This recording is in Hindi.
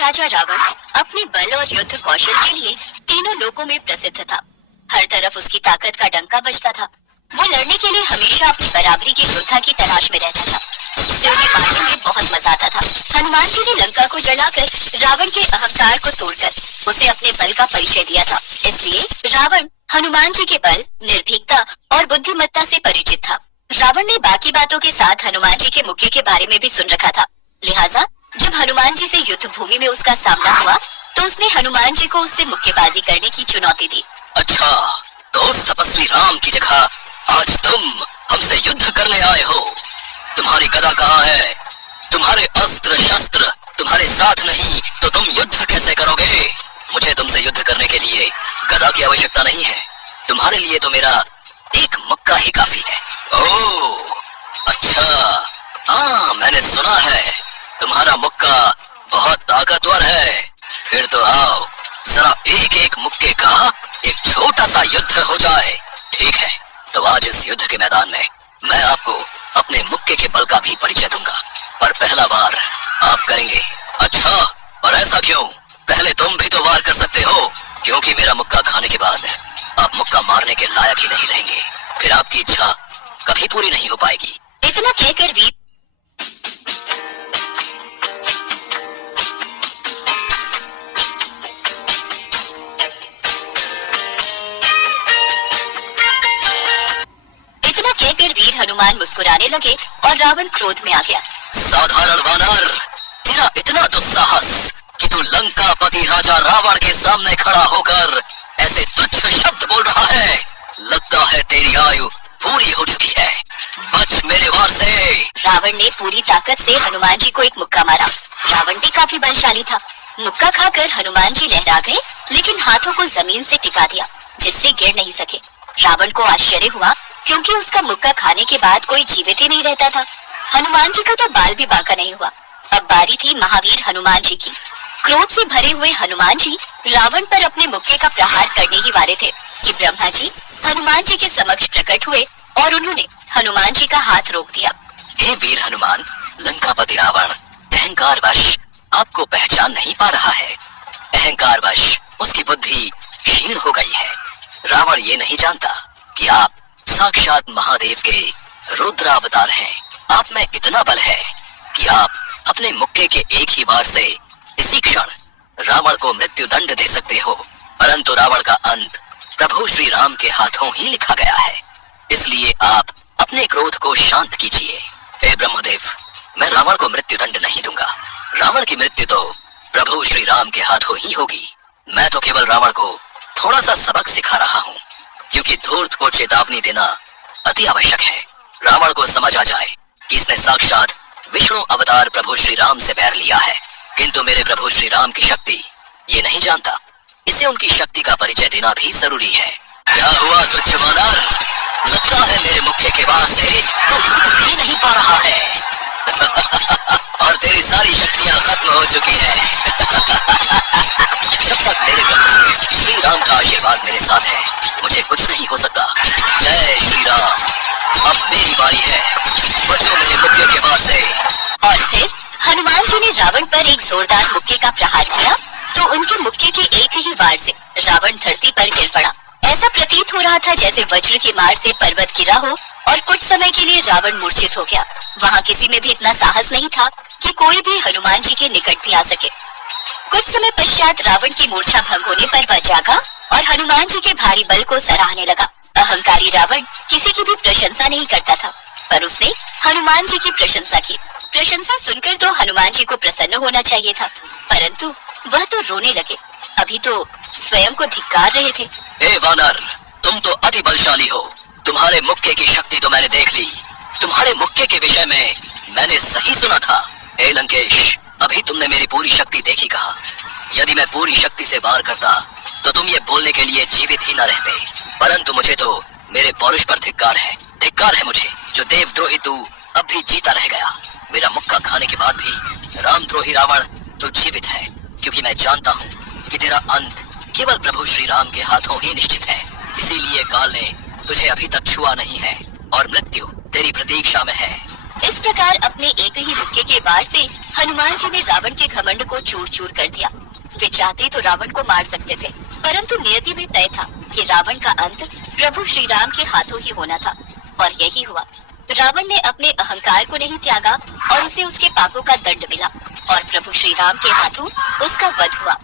राजा रावण अपने बल और युद्ध कौशल के लिए तीनों लोकों में प्रसिद्ध था। हर तरफ उसकी ताकत का डंका बजता था। वो लड़ने के लिए हमेशा अपनी बराबरी के योद्धा की तलाश में रहता था, जिससे उन्हें मारने में बहुत मजा आता था। हनुमान जी ने लंका को जलाकर रावण के अहंकार को तोड़कर उसे अपने बल का परिचय दिया था। इसलिए रावण हनुमान जी के बल, निर्भीकता और बुद्धिमत्ता से परिचित था। रावण ने बाकी बातों के साथ हनुमान जी के मुक्के के बारे में भी सुन रखा था। लिहाजा जब हनुमान जी से युद्ध भूमि में उसका सामना हुआ तो उसने हनुमान जी को उससे मुक्केबाजी करने की चुनौती दी। अच्छा, तो उस तपस्वी राम की जगह आज तुम हमसे युद्ध करने आए हो। तुम्हारी गदा कहाँ है? तुम्हारे अस्त्र शस्त्र तुम्हारे साथ नहीं तो तुम युद्ध कैसे करोगे? मुझे तुमसे युद्ध करने के लिए गदा की आवश्यकता नहीं है। तुम्हारे लिए तो मेरा एक मुक्का ही काफी है। ओह, अच्छा, हाँ, मैंने सुना है तुम्हारा मुक्का बहुत ताकतवर है। फिर तो आओ, जरा एक एक मुक्के का एक छोटा सा युद्ध हो जाए। ठीक है, तो आज इस युद्ध के मैदान में मैं आपको अपने मुक्के के बल का भी परिचय दूंगा, पर पहला वार आप करेंगे। अच्छा, पर ऐसा क्यों? पहले तुम भी तो वार कर सकते हो, क्योंकि मेरा मुक्का खाने के बाद आप मुक्का मारने के लायक ही नहीं रहेंगे। फिर आपकी इच्छा कभी पूरी नहीं हो पाएगी। इतना कहकर वीर हनुमान मुस्कुराने लगे और रावण क्रोध में आ गया। साधारण वानर, तेरा इतना दुस्साहस कि तू लंकापति राजा रावण के सामने खड़ा होकर ऐसे तुच्छ शब्द बोल रहा है। लगता है तेरी आयु पूरी हो चुकी है। बच मेरे वार से। रावण ने पूरी ताकत से हनुमान जी को एक मुक्का मारा। रावण भी काफी बलशाली था। मुक्का खाकर हनुमान जी लहरा गए, लेकिन हाथों को जमीन से टिका दिया, जिससे गिर नहीं सके। रावण को आश्चर्य हुआ, क्योंकि उसका मुक्का खाने के बाद कोई जीवित ही नहीं रहता था। हनुमान जी का तो बाल भी बांका नहीं हुआ। अब बारी थी महावीर हनुमान जी की। क्रोध से भरे हुए हनुमान जी रावण पर अपने मुक्के का प्रहार करने ही वाले थे कि ब्रह्मा जी हनुमान जी के समक्ष प्रकट हुए और उन्होंने हनुमान जी का हाथ रोक दिया। हे वीर हनुमान, लंकापति रावण अहंकारवश आपको पहचान नहीं पा रहा है। अहंकारवश उसकी बुद्धि क्षीण हो गई है। रावण ये नहीं जानता कि आप साक्षात महादेव के रुद्रावतार हैं। आप में इतना बल है कि आप अपने मुक्के के एक ही वार से इसी क्षण रावण को मृत्यु दंड दे सकते हो। परंतु रावण का अंत प्रभु श्री राम के हाथों ही लिखा गया है। इसलिए आप अपने क्रोध को शांत कीजिए। हे ब्रह्मदेव, मैं रावण को मृत्यु दंड नहीं दूंगा। रावण की मृत्यु तो प्रभु श्री राम के हाथों ही होगी। मैं तो केवल रावण को थोड़ा सा सबक सिखा रहा हूँ, क्योंकि धूर्त को चेतावनी देना अति आवश्यक है। रावण को समझ आ जाए कि इसने साक्षात विष्णु अवतार प्रभु श्री राम से बैर लिया है, किंतु मेरे प्रभु श्री राम की शक्ति ये नहीं जानता। इसे उनकी शक्ति का परिचय देना भी जरूरी है। क्या हुआ तुच्छ वानर? लगता है मेरे मुक्के के वार से तो रुक भी नहीं पा रहा है। और तेरी सारी शक्तियाँ खत्म हो चुकी हैं। जब तक मेरे प्रभु श्री राम का आशीर्वाद मेरे साथ है, मुझे कुछ नहीं हो सकता। जय श्री राम। अब मेरी बारी है, बचो मेरे मुक्के के वार से। और फिर हनुमान जी ने रावण पर एक जोरदार मुक्के का प्रहार किया तो उनके मुक्के के एक ही वार से रावण धरती पर गिर पड़ा। ऐसा प्रतीत हो रहा था जैसे वज्र की मार से पर्वत गिरा हो और कुछ समय के लिए रावण मूर्छित हो गया। वहाँ किसी में भी इतना साहस नहीं था कि कोई भी हनुमान जी के निकट भी आ सके। कुछ समय पश्चात रावण की मूर्छा भंग होने पर वह जागा और हनुमान जी के भारी बल को सराहने लगा। अहंकारी रावण किसी की भी प्रशंसा नहीं करता था, पर उसने हनुमान जी की प्रशंसा की। प्रशंसा सुनकर तो हनुमान जी को प्रसन्न होना चाहिए था, परंतु वह तो रोने लगे। अभी तो स्वयं को धिक्कार रहे थे। हे वानर, तुम तो अति बलशाली हो। तुम्हारे मुक्के की शक्ति तो मैंने देख ली। तुम्हारे मुक्के के विषय में मैंने सही सुना था। हे लंकेश, अभी तुमने मेरी पूरी शक्ति देखी कहा। यदि मैं पूरी शक्ति से वार करता तो तुम ये बोलने के लिए जीवित ही न रहते। परंतु मुझे तो मेरे पौरुष पर धिक्कार है। धिक्कार है मुझे, जो देवद्रोही तू अब भी जीता रह गया। मेरा मुक्का खाने के बाद भी रामद्रोही रावण तो जीवित है, क्योंकि मैं जानता हूँ कि तेरा अंत केवल प्रभु श्री राम के हाथों ही निश्चित है। इसीलिए काल ने तुझे अभी तक छुआ नहीं है और मृत्यु तेरी प्रतीक्षा में है। इस प्रकार अपने एक ही मुक्के के वार से हनुमान जी ने रावण के घमंड को चूर चूर कर दिया। वे चाहते तो रावण को मार सकते थे, परंतु नियति में तय था कि रावण का अंत प्रभु श्री राम के हाथों ही होना था, और यही हुआ। रावण ने अपने अहंकार को नहीं त्यागा और उसे उसके पापों का दंड मिला, और प्रभु श्री राम के हाथों उसका वध हुआ।